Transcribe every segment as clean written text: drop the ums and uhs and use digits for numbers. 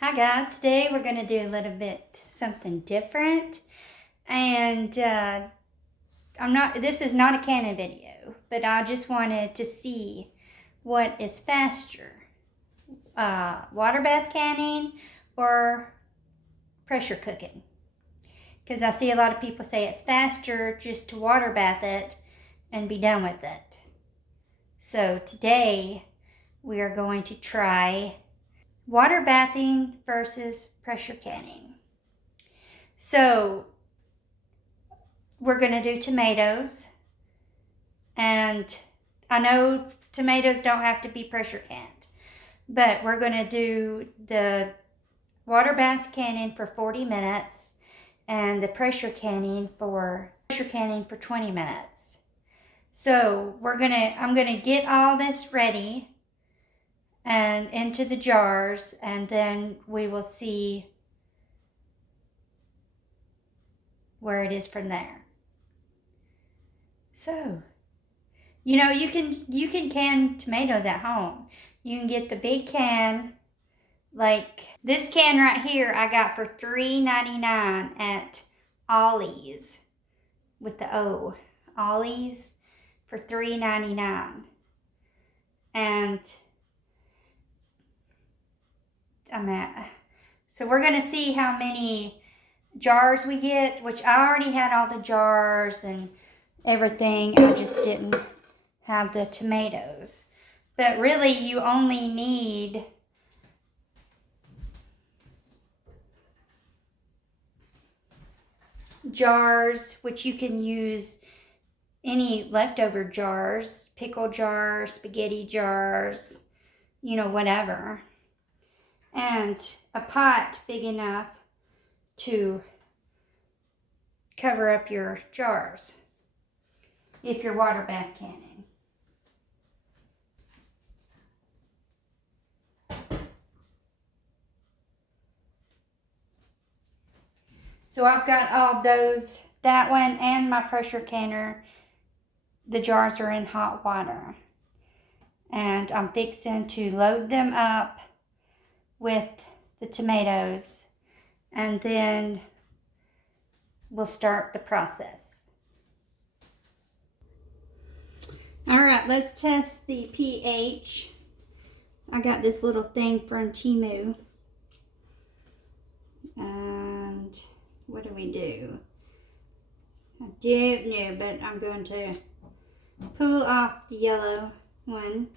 Hi guys, today we're going to do a little bit something different, and this is not a canning video, but I just wanted to see what is faster, water bath canning or pressure cooking, because I see a lot of people say it's faster just to water bath it and be done with it. So today we are going to try water bathing versus pressure canning. So we're going to do tomatoes, and I know tomatoes don't have to be pressure canned, but we're going to do the water bath canning for 40 minutes and the pressure canning for 20 minutes. So I'm going to get all this ready and into the jars, and then we will see where it is from there. So, you know, you can can tomatoes at home. You can get the big can, like this can right here I got for $3.99 at Ollie's, with the O, Ollie's, for $3.99. And so we're gonna see how many jars we get, which I already had all the jars and everything. I just didn't have the tomatoes. But really, you only need jars, which you can use any leftover jars, pickle jars, spaghetti jars, you know, whatever. And a pot big enough to cover up your jars if you're water bath canning. So I've got all those, that one and my pressure canner. The jars are in hot water, and I'm fixing to load them up with the tomatoes, and then we'll start the process. All right, let's test the pH. I got this little thing from Temu. And what do we do? I don't know, but I'm going to pull off the yellow one.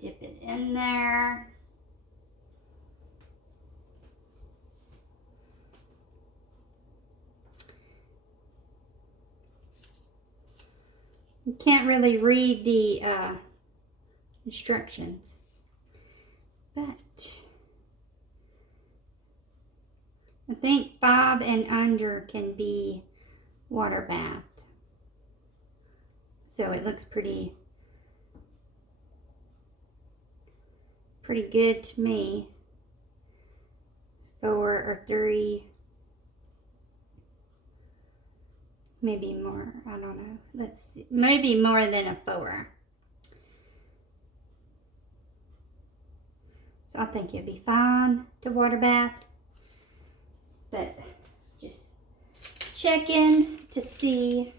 Dip it in there. You can't really read the instructions, but I think 5 and under can be water bath. So it looks pretty good to me. 4 or 3, maybe more, I don't know. Let's see, maybe more than a 4. So I think it'd be fine to water bath, but just checking to see.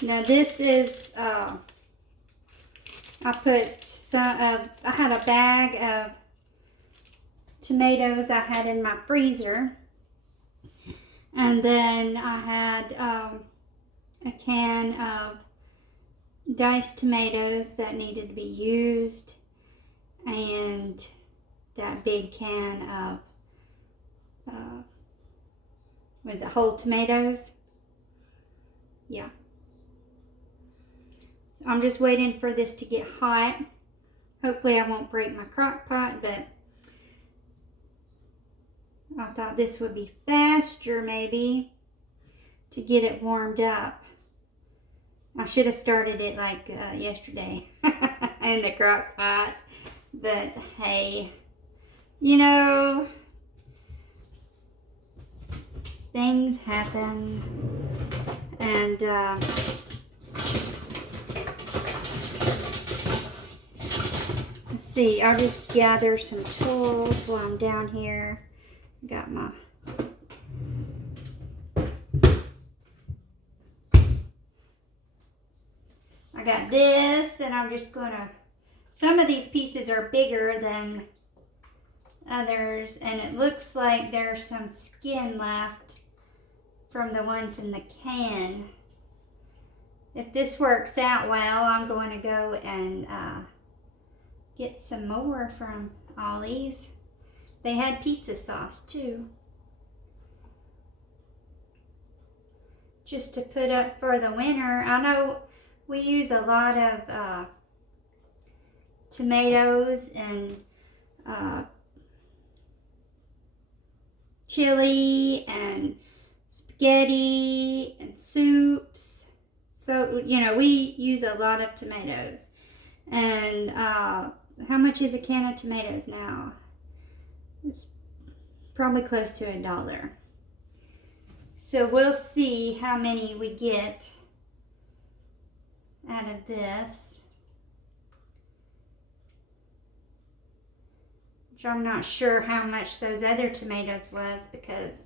Now this is, I put I had a bag of tomatoes I had in my freezer, and then I had a can of diced tomatoes that needed to be used, and that big can of what is it, whole tomatoes? Yeah. So I'm just waiting for this to get hot. Hopefully I won't break my crock pot, but I thought this would be faster maybe to get it warmed up. I should have started it like yesterday in the crock pot, but hey, you know, things happen, and see, I'll just gather some tools while I'm down here. Got my I got this, and I'm just gonna, some of these pieces are bigger than others, and it looks like there's some skin left from the ones in the can. If this works out well, I'm going to go and get some more from Ollie's. They had pizza sauce too, just to put up for the winter. I know we use a lot of tomatoes and chili and spaghetti and soups. So, you know, we use a lot of tomatoes. And how much is a can of tomatoes now? It's probably close to $1. So we'll see how many we get out of this. Which I'm not sure how much those other tomatoes was, because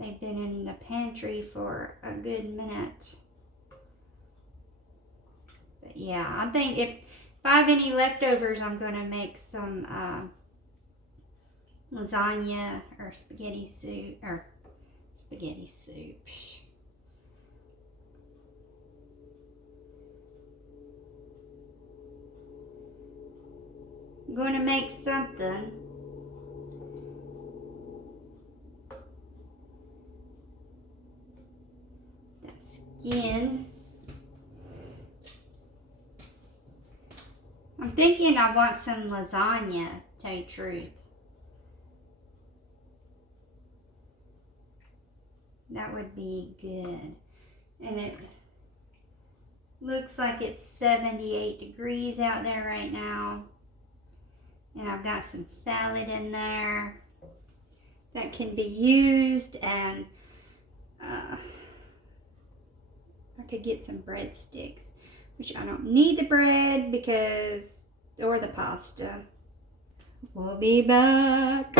they've been in the pantry for a good minute. But yeah, I think if I have any leftovers, I'm going to make some lasagna or spaghetti soup. I'm going to make something. That skin. I'm thinking I want some lasagna, to tell you the truth. That would be good. And it looks like it's 78 degrees out there right now. And I've got some salad in there that can be used, and I could get some breadsticks, which I don't need the bread because, or the pasta. We'll be back.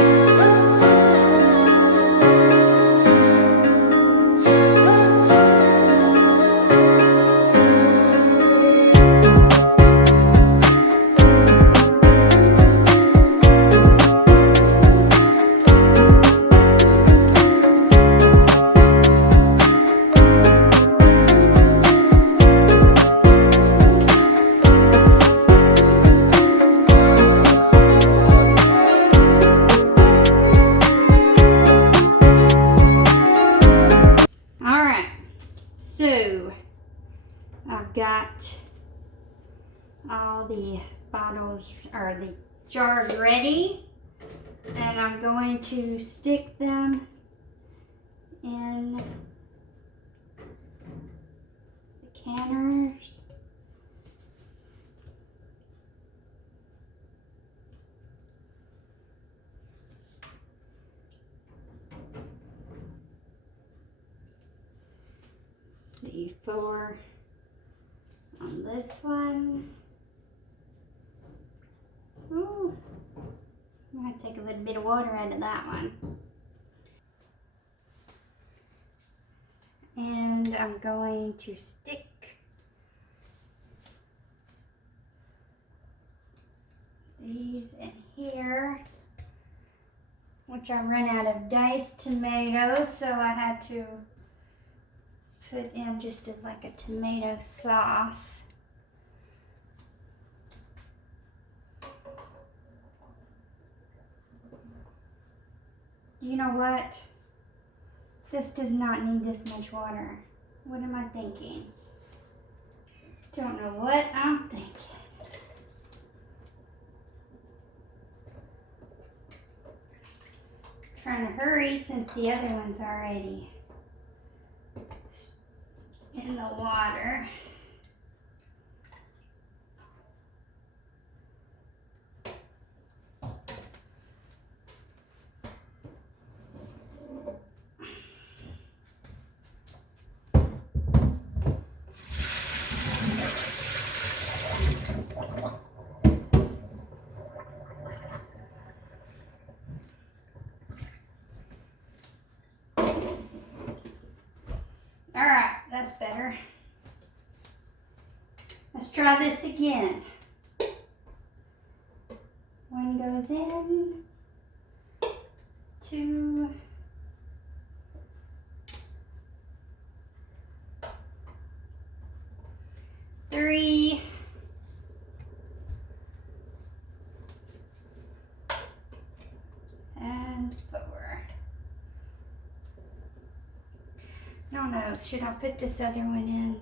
Got all the bottles or the jars ready, and I'm going to stick them in the canners. See, 4 on this one. Ooh, I'm going to take a little bit of water out of that one. And I'm going to stick these in here, which I run out of diced tomatoes, so I had to put in just like a tomato sauce. You know what? This does not need this much water. What am I thinking? Don't know what I'm thinking. Trying to hurry since the other one's already in the water. Let's try this again. One goes in, 2, 3, and 4. I don't know, should I put this other one in?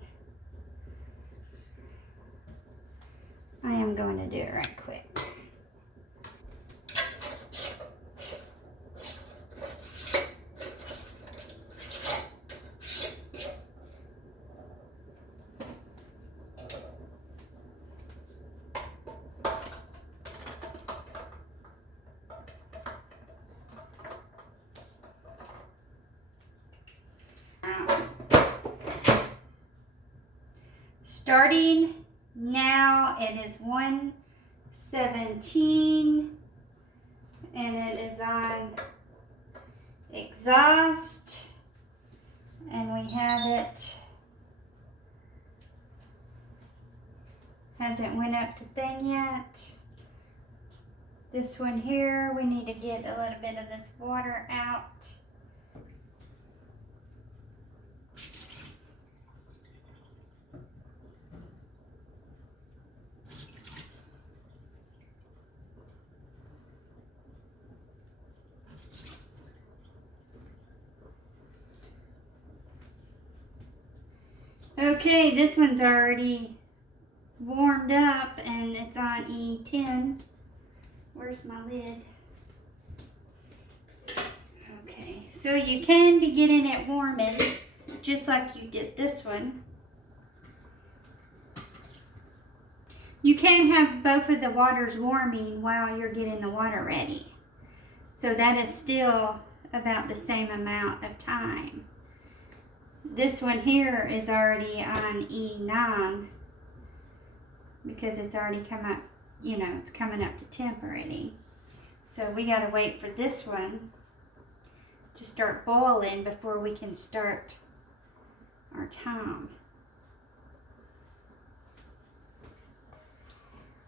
I am going to do it right quick. Starting now, it is 1:17 and it is on exhaust, and we have it, hasn't went up to thing yet. This one here, we need to get a little bit of this water out. Okay, this one's already warmed up and it's on E10. Where's my lid? Okay, so you can be getting it warming just like you did this one. You can have both of the waters warming while you're getting the water ready. So that is still about the same amount of time. This one here is already on E9 because it's already come up, you know, it's coming up to temp already. So we gotta wait for this one to start boiling before we can start our time.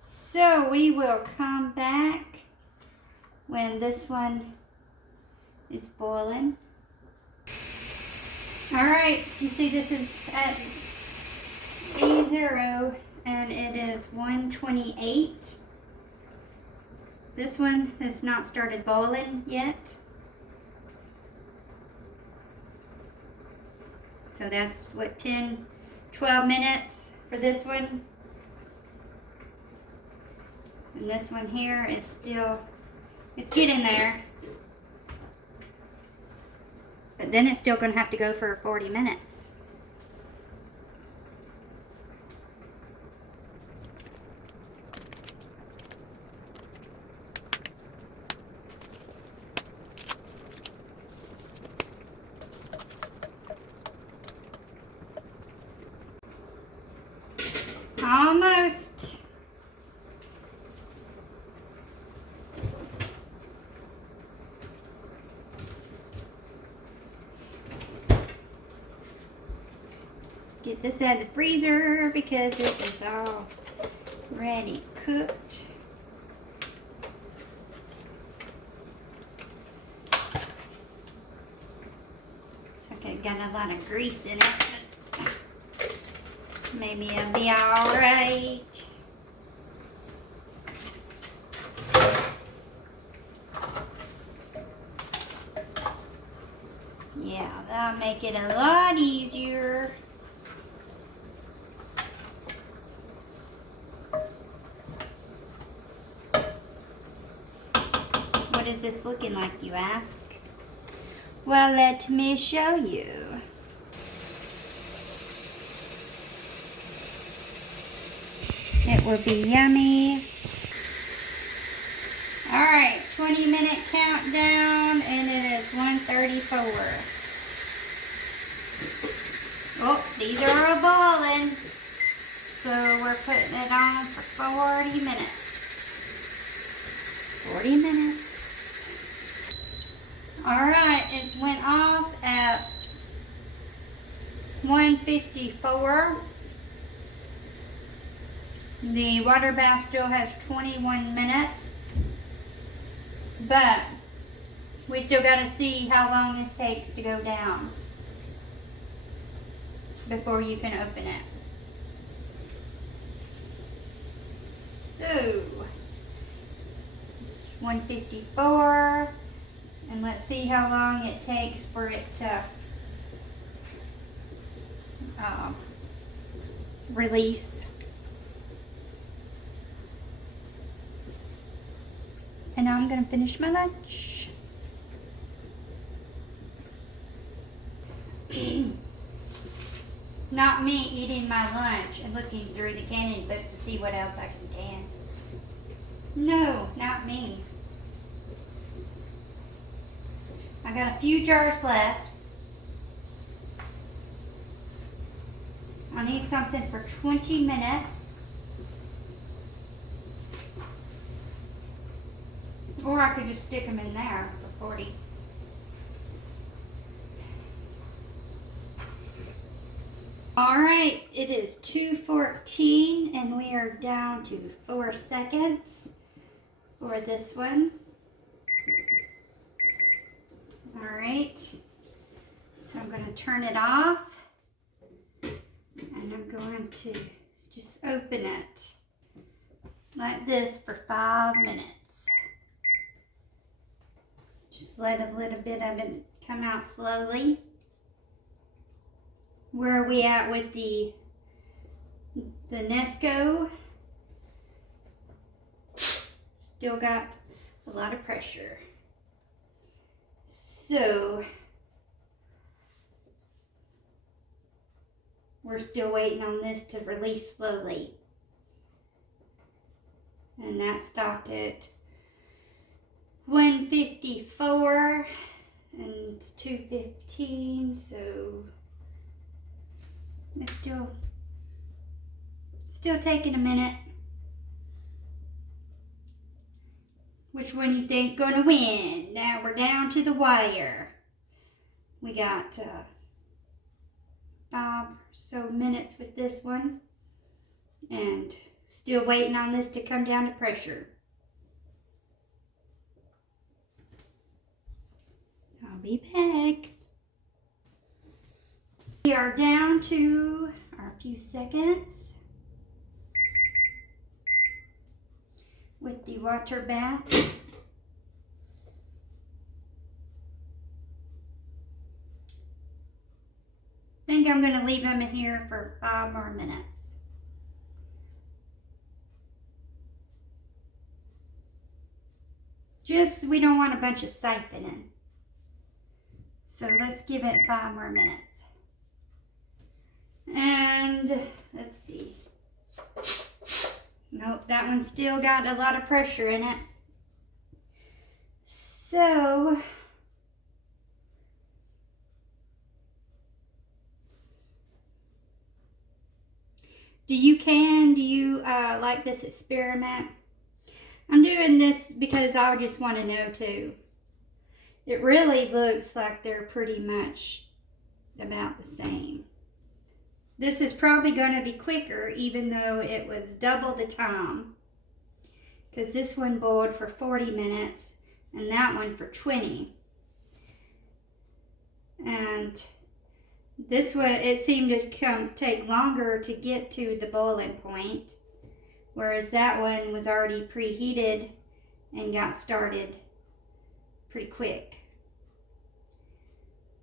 So we will come back when this one is boiling. Alright, you see this is at E0 and it is 1:28. This one has not started boiling yet. So that's what, 10, 12 minutes for this one. And this one here is still, it's getting there. But then it's still going to have to go for 40 minutes. Almost. Get this out of the freezer because this is all ready cooked. It's like it got a lot of grease in it, but maybe it'll be all right. Yeah, that'll make it a lot easier. What is this looking like, you ask? Well, let me show you. It will be yummy. Alright, 20-minute countdown, and it is 1:34. Oh, these are all boiling. So we're putting it on for 40 minutes. 40 minutes. Alright, it went off at 1:54. The water bath still has 21 minutes, but we still got to see how long this takes to go down before you can open it. So, 154, and let's see how long it takes for it to release. And now I'm going to finish my lunch. Not me eating my lunch and looking through the canning book to see what else I can can. No, not me. I got a few jars left. I need something for 20 minutes. Or I could just stick them in there for 40. All right, it is 2:14 and we are down to 4 seconds for this one. All right, so I'm going to turn it off and I'm going to just open it like this for 5 minutes. Just let a little bit of it come out slowly. Where are we at with the Nesco? Still got a lot of pressure. So we're still waiting on this to release slowly. And that stopped at 154 and it's 2:15, so it's still taking a minute. Which one you think gonna win? Now we're down to the wire. We got 5 or so minutes with this one, and still waiting on this to come down to pressure. I'll be back. We are down to our few seconds with the water bath. I think I'm going to leave them in here for 5 more minutes. Just, we don't want a bunch of siphoning. So let's give it 5 more minutes. And let's see. Nope, that one still got a lot of pressure in it. So do you like this experiment? I'm doing this because I just want to know too. It really looks like they're pretty much about the same. This is probably going to be quicker, even though it was double the time. Because this one boiled for 40 minutes and that one for 20. And this one, it seemed to take longer to get to the boiling point. Whereas that one was already preheated and got started pretty quick.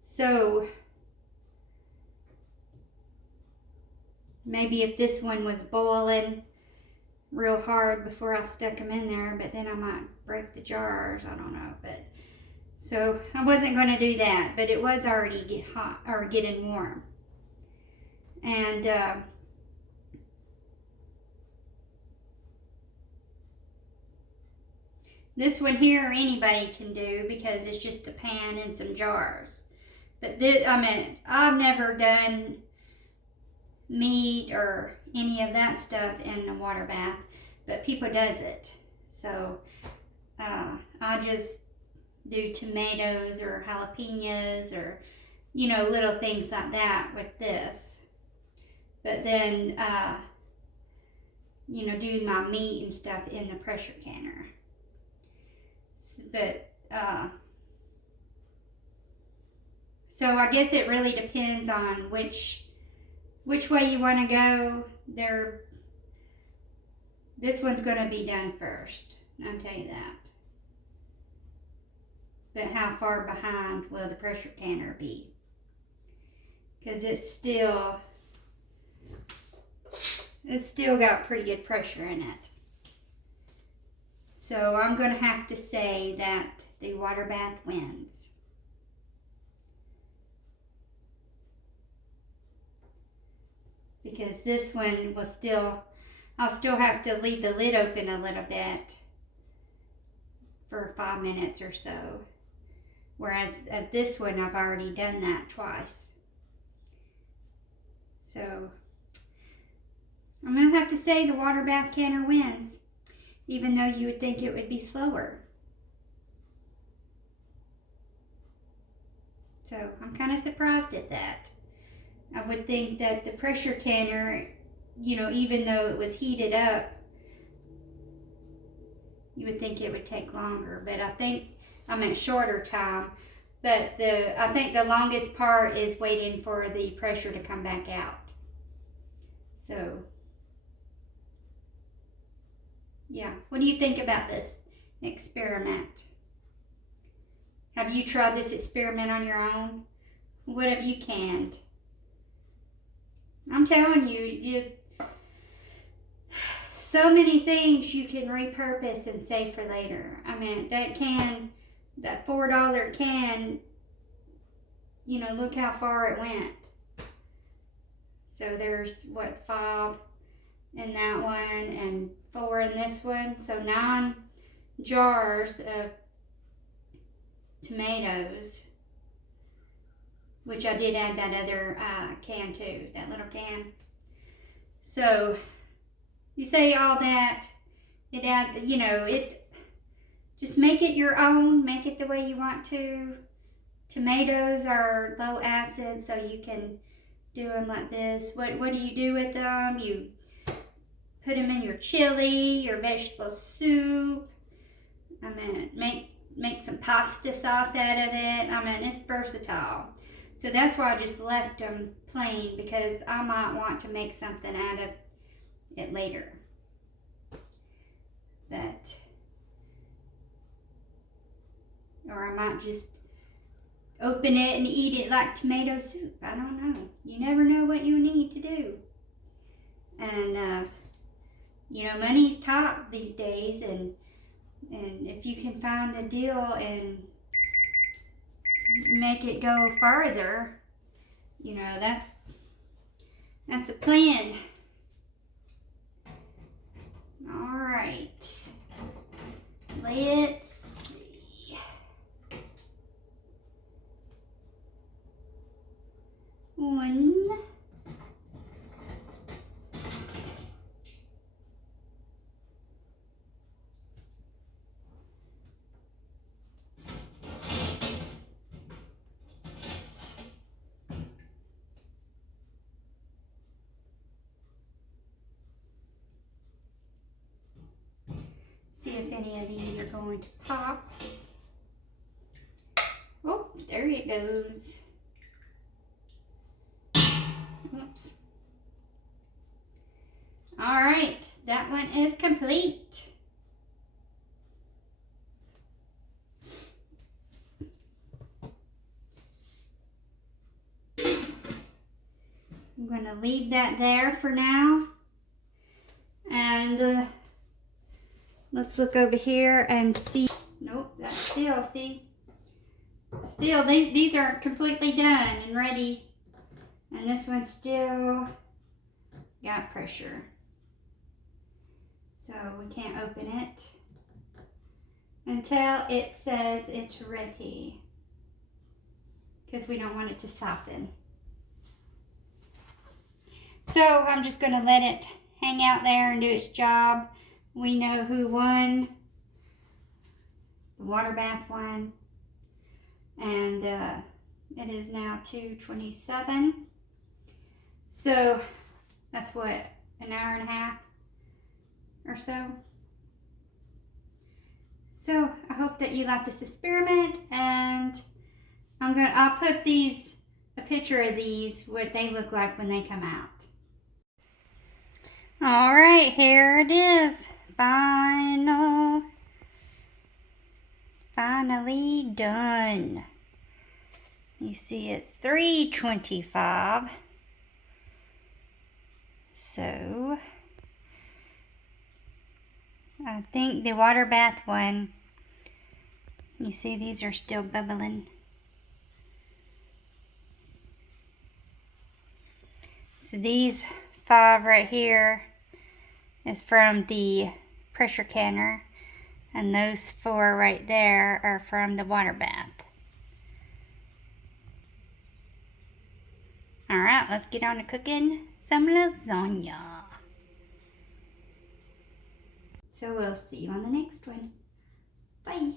So maybe if this one was boiling real hard before I stuck them in there, but then I might break the jars, I don't know. But so I wasn't going to do that, but it was already hot or getting warm. And this one here anybody can do because it's just a pan and some jars. But this, I mean, I've never done meat or any of that stuff in a water bath, but people does it. So I just do tomatoes or jalapenos or, you know, little things like that with this. But then doing my meat and stuff in the pressure canner. But, so I guess it really depends on which way you want to go. This one's going to be done first, I'll tell you that. But how far behind will the pressure canner be? Because it's still got pretty good pressure in it. So I'm going to have to say that the water bath wins. Because this one I'll still have to leave the lid open a little bit for 5 minutes or so. Whereas of this one, I've already done that twice. So I'm going to have to say the water bath canner wins, even though you would think it would be slower. So I'm kind of surprised at that. I would think that the pressure canner, even though it was heated up, you would think it would take longer. But I think I meant shorter time. But I think the longest part is waiting for the pressure to come back out. So, yeah. What do you think about this experiment? Have you tried this experiment on your own? What have you canned? I'm telling you, so many things you can repurpose and save for later. I mean, that $4 can, look how far it went. So there's, 5 in that one and 4 in this one. So 9 jars of tomatoes, which I did add that other can too, that little can. So you say all that, it adds, just make it your own, make it the way you want to. Tomatoes are low acid, so you can do them like this. What do you do with them? You put them in your chili, your vegetable soup. I mean, make some pasta sauce out of it. I mean, it's versatile. So that's why I just left them plain, because I might want to make something out of it later. Or I might just open it and eat it like tomato soup. I don't know. You never know what you need to do. And, money's tight these days, and if you can find a deal and make it go further, that's a plan. All right, let's see. One. See if any of these are going to pop. Oh, there it goes. Oops. All right, that one is complete. I'm going to leave that there for now. And let's look over here and see. Nope, that's still, see? Still, these are completely done and ready. And this one's still got pressure. So we can't open it until it says it's ready, because we don't want it to soften. So I'm just going to let it hang out there and do its job. We know who won. The water bath won. And it is now 2:27. So that's what, an hour and a half or so. So I hope that you like this experiment, and I'll put a picture of these, what they look like when they come out. All right, here it is. Finally done. You see it's 3:25. So I think the water bath one, you see these are still bubbling. So these 5 right here is from the pressure canner, and those 4 right there are from the water bath. Alright, let's get on to cooking some lasagna. So we'll see you on the next one. Bye.